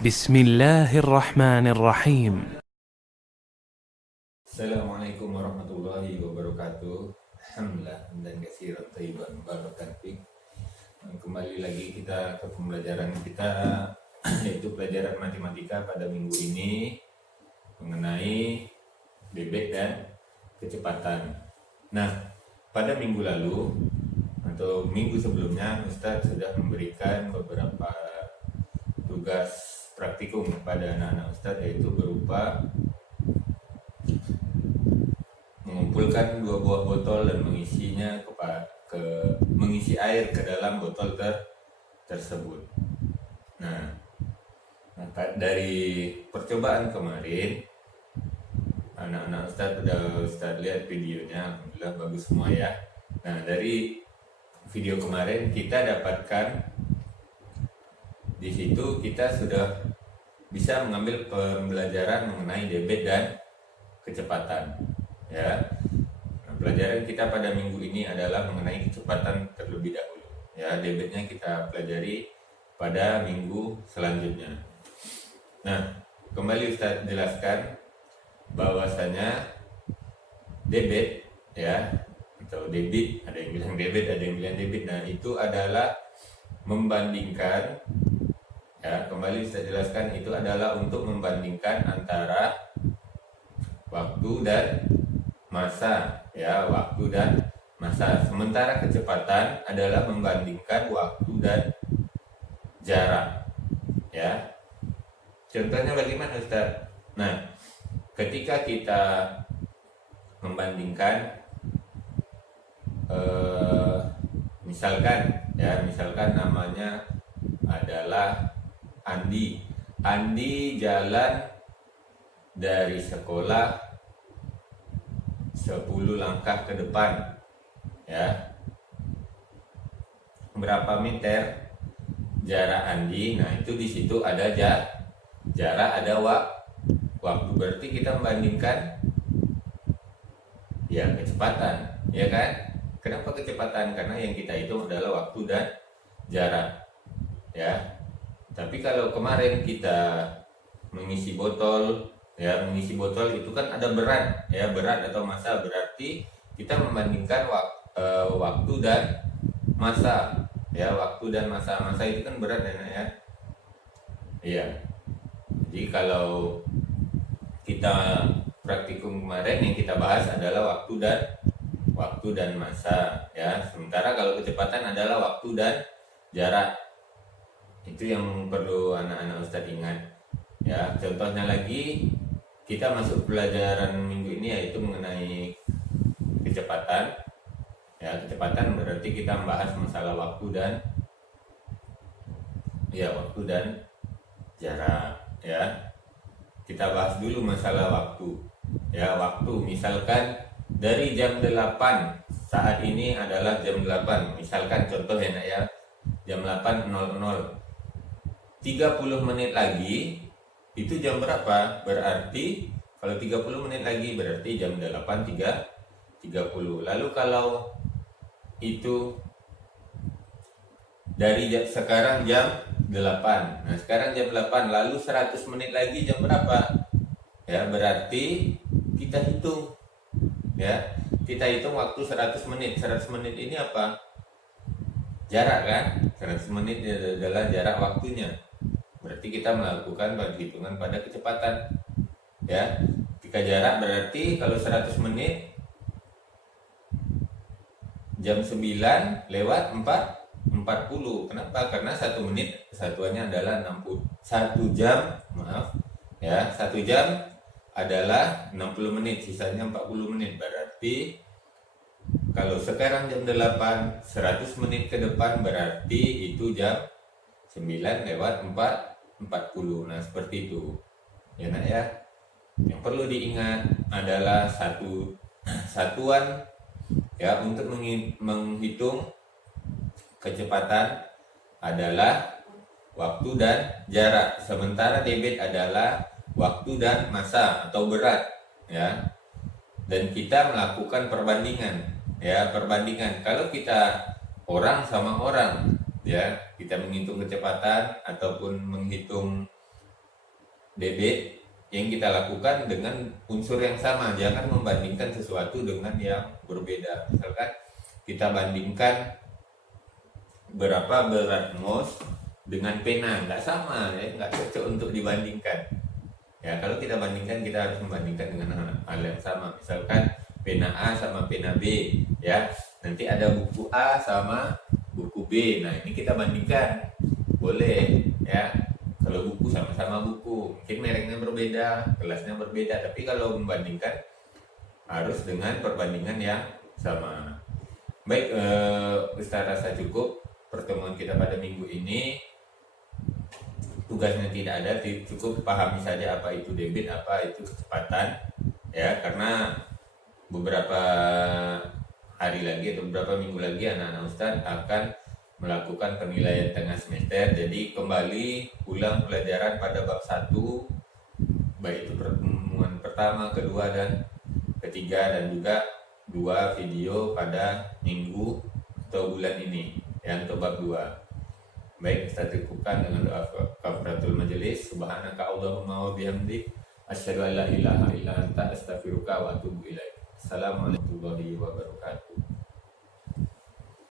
بسم الله الرحمن الرحيم. Assalamualaikum warahmatullahi wabarakatuh. Alhamdulillah dan katsiran thayyiban barakan fik. Kembali lagi kita ke pembelajaran kita yaitu pelajaran matematika pada minggu ini mengenai bebek dan kecepatan. Nah, pada minggu lalu atau minggu sebelumnya Ustadz sudah memberikan beberapa tugas praktikum kepada anak-anak Ustadz, yaitu berupa mengumpulkan 2 buah botol dan mengisi air ke dalam botol tersebut. Nah, dari percobaan kemarin anak-anak Ustadz lihat videonya, alhamdulillah bagus semua ya. Nah, dari video kemarin kita dapatkan di situ kita sudah bisa mengambil pembelajaran mengenai debit dan kecepatan. Ya, nah, pelajaran kita pada minggu ini adalah mengenai kecepatan terlebih dahulu. Ya, debitnya kita pelajari pada minggu selanjutnya. Nah, kembali Ustaz jelaskan bahwasanya debit ya atau debit, ada yang bilang debit, ada yang bilang debit. Nah, itu adalah membandingkan. Ya, kembali Ustaz jelaskan, itu adalah untuk membandingkan antara waktu dan masa, ya, waktu dan masa. Sementara kecepatan adalah membandingkan waktu dan jarak, ya. Contohnya bagaimana Ustaz? Nah, ketika kita membandingkan misalkan namanya adalah Andi jalan dari sekolah 10 langkah ke depan, ya. Berapa meter jarak Andi? Nah, itu di situ ada jarak, ada waktu. Berarti kita membandingkan ya kecepatan, ya kan? Kenapa kecepatan? Karena yang kita hitung adalah waktu dan jarak, ya. Tapi kalau kemarin kita mengisi botol itu kan ada berat, ya, berat atau massa. Berarti kita membandingkan waktu dan massa, ya, waktu dan massa itu kan berat ya. Iya. Jadi kalau kita praktikum kemarin yang kita bahas adalah waktu dan massa, ya. Sementara kalau kecepatan adalah waktu dan jarak. Itu yang perlu anak-anak Ustadz ingat, ya. Contohnya lagi, kita masuk pelajaran minggu ini yaitu mengenai kecepatan. Ya, kecepatan berarti kita membahas masalah waktu dan jarak, ya. Kita bahas dulu masalah waktu. Ya, waktu misalkan dari jam 8, saat ini adalah jam 8. Misalkan contoh ya, Nak, ya. Jam 8.00. 30 menit lagi itu jam berapa? Berarti kalau 30 menit lagi berarti jam 8.30. Lalu kalau itu dari sekarang jam 8. Nah, sekarang jam 8, lalu 100 menit lagi jam berapa? Ya, berarti kita hitung. Ya, kita hitung waktu 100 menit. 100 menit ini apa? Jarak kan? 100 menit adalah jarak waktunya. Berarti kita melakukan perhitungan pada kecepatan, ya. Jika jarak berarti kalau 100 menit jam 9 lewat 40. Kenapa? Karena 1 menit satuannya adalah 60. 1 jam, maaf, ya, 1 jam adalah 60 menit, sisanya 40 menit. Berarti kalau sekarang jam 8, 100 menit ke depan berarti itu jam 9 lewat 40. Nah, seperti itu. Ya, Nak, ya. Yang perlu diingat adalah satuan, ya, untuk menghitung kecepatan adalah waktu dan jarak. Sementara debit adalah waktu dan massa atau berat, ya. Dan kita melakukan perbandingan, ya, perbandingan. Kalau kita orang sama orang, ya, kita menghitung kecepatan ataupun menghitung debit yang kita lakukan dengan unsur yang sama. Jangan membandingkan sesuatu dengan yang berbeda. Misalkan kita bandingkan berapa berat mouse dengan pena, nggak sama ya, nggak cocok untuk dibandingkan. Ya, kalau kita bandingkan, kita harus membandingkan dengan hal yang sama. Misalkan pena A sama pena B, ya. Nanti ada buku A sama buku B. Nah, ini kita bandingkan. Boleh, ya. Kalau buku sama-sama buku, mungkin mereknya berbeda, kelasnya berbeda, tapi kalau membandingkan harus dengan perbandingan yang sama. Baik, Ustaz rasa cukup pertemuan kita pada minggu ini. Tugasnya tidak ada, cukup pahami saja apa itu debit, apa itu kecepatan, ya, karena beberapa hari lagi atau beberapa minggu lagi anak-anak Ustaz akan melakukan penilaian tengah semester. Jadi kembali ulang pelajaran pada bab 1, baik itu pertemuan pertama, kedua, dan ketiga, dan juga 2 video pada minggu atau bulan ini, yang untuk bab 2. Baik, kita cukupkan dengan doa kafaratul majelis. Subhanaka Allahumma wa bihamdik, asyhadu an la ilaha illa anta, astaghfiruka wa atubu ilaik. Assalamualaikum warahmatullahi wabarakatuh.